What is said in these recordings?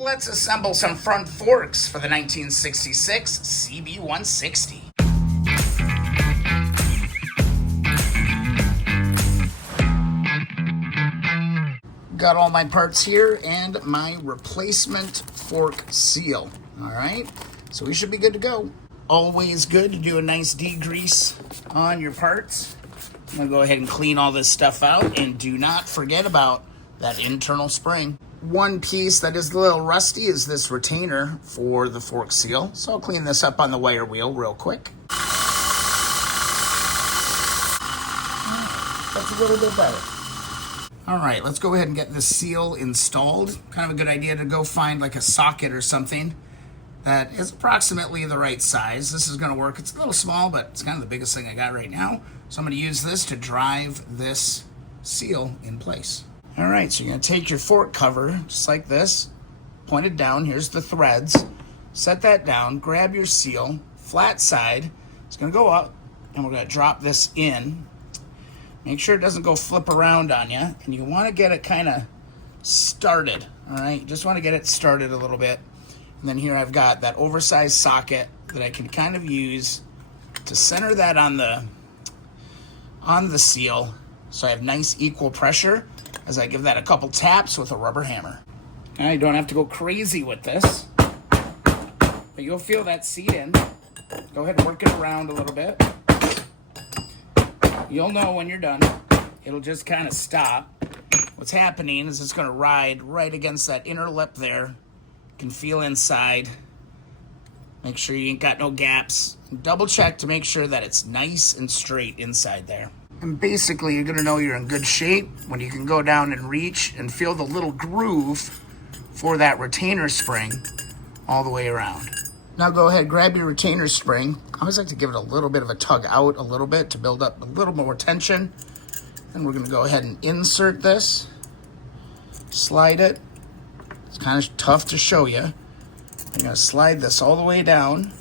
Let's assemble some front forks for the 1966 CB160. Got all my parts here and my replacement fork seal. All right, so we should be good to go. Always good to do a nice degrease on your parts. I'm gonna go ahead and clean all this stuff out, and do not forget about that internal spring. One piece that is a little rusty is this retainer for the fork seal. So I'll clean this up on the wire wheel real quick. That's a little bit better. All right, let's go ahead and get this seal installed. Kind of a good idea to go find like a socket or something that is approximately the right size. This is gonna work. It's a little small, but it's kind of the biggest thing I got right now. So I'm gonna use this to drive this seal in place. All right, so you're gonna take your fork cover, just like this, point it down, here's the threads, set that down, grab your seal, flat side, it's gonna go up, and we're gonna drop this in. Make sure it doesn't go flip around on you, and you wanna get it kinda started, all right? You just wanna get it started a little bit. And then here I've got that oversized socket that I can kind of use to center that on the seal, so I have nice equal pressure as I give that a couple taps with a rubber hammer. Now you don't have to go crazy with this, but you'll feel that seat in. Go ahead and work it around a little bit. You'll know when you're done. It'll just kind of stop. What's happening is it's gonna ride right against that inner lip there. You can feel inside. Make sure you ain't got no gaps. Double check to make sure that it's nice and straight inside there. And basically, you're gonna know you're in good shape when you can go down and reach and feel the little groove for that retainer spring all the way around. Now go ahead, grab your retainer spring. I always like to give it a little bit of a tug out a little bit to build up a little more tension. And we're gonna go ahead and insert this, slide it. It's kind of tough to show you. You're gonna slide this all the way down,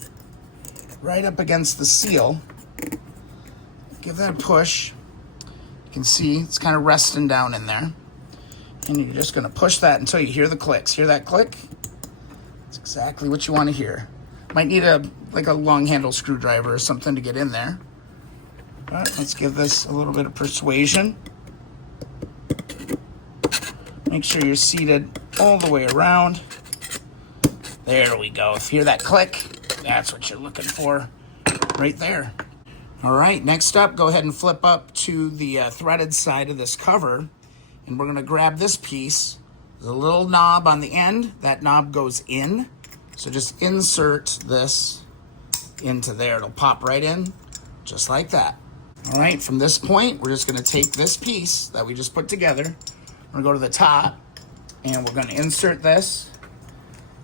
right up against the seal. Give that a push. You can see it's kind of resting down in there. And you're just gonna push that until you hear the clicks. Hear that click? That's exactly what you wanna hear. Might need a long handle screwdriver or something to get in there. But let's give this a little bit of persuasion. Make sure you're seated all the way around. There we go. If you hear that click, that's what you're looking for right there. All right, next up, go ahead and flip up to the threaded side of this cover, and we're gonna grab this piece. There's a little knob on the end. That knob goes in, so just insert this into there. It'll pop right in, just like that. All right, from this point, we're just gonna take this piece that we just put together. We're gonna go to the top, and we're gonna insert this,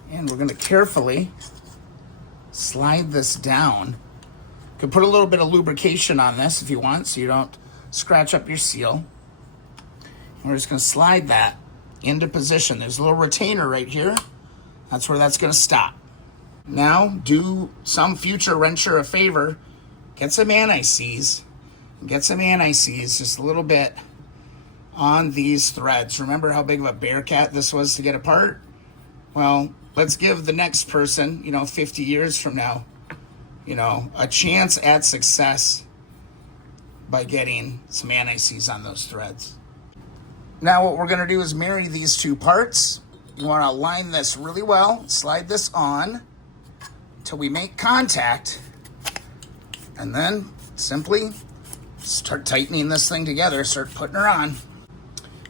and we're gonna carefully slide this down. You can put a little bit of lubrication on this if you want, so you don't scratch up your seal. And we're just gonna slide that into position. There's a little retainer right here. That's where that's gonna stop. Now, do some future wrencher a favor. Get some anti-seize. Get some anti-seize just a little bit on these threads. Remember how big of a bear cat this was to get apart? Well, let's give the next person, 50 years from now, a chance at success by getting some anti-seize on those threads. Now what we're gonna do is marry these two parts. You wanna align this really well, slide this on till we make contact, and then simply start tightening this thing together, start putting her on.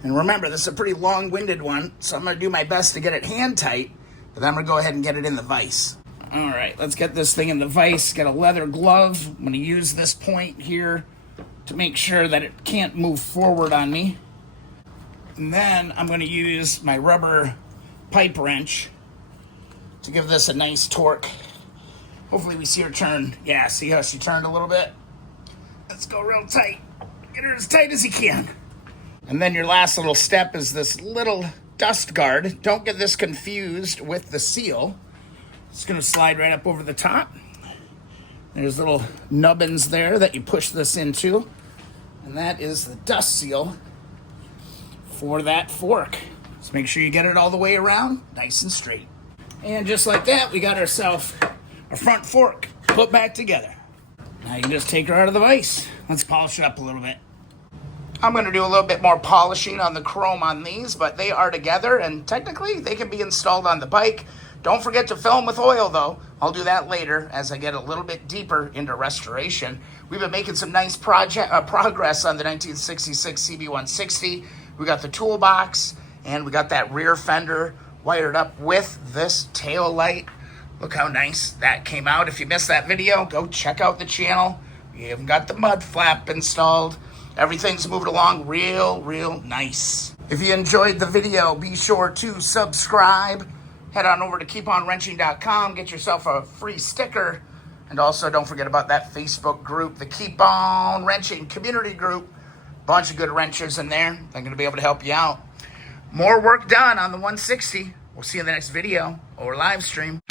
And remember, this is a pretty long-winded one, so I'm gonna do my best to get it hand tight, but then I'm gonna go ahead and get it in the vise. All right, let's get this thing in the vise. Get a leather glove. I'm gonna use this point here to make sure that it can't move forward on me. And then I'm gonna use my rubber pipe wrench to give this a nice torque. Hopefully we see her turn. Yeah, see how she turned a little bit? Let's go real tight. Get her as tight as you can. And then your last little step is this little dust guard. Don't get this confused with the seal. It's gonna slide right up over the top. There's little nubbins there that you push this into. And that is the dust seal for that fork. Just make sure you get it all the way around, nice and straight. And just like that, we got ourselves a front fork put back together. Now you can just take her out of the vise. Let's polish it up a little bit. I'm going to do a little bit more polishing on the chrome on these, but they are together, and technically they can be installed on the bike. Don't forget to fill them with oil, though. I'll do that later as I get a little bit deeper into restoration. We've been making some nice progress on the 1966 CB160. We got the toolbox, and we got that rear fender wired up with this tail light. Look how nice that came out. If you missed that video, go check out the channel. We even got the mud flap installed. Everything's moving along real nice. If you enjoyed the video, be sure to subscribe. Head on over to keeponwrenching.com. Get yourself a free sticker. And also don't forget about that Facebook group, the Keep On Wrenching community group. Bunch of good wrenchers in there. They're going to be able to help you out. More work done on the 160. We'll see you in the next video or live stream.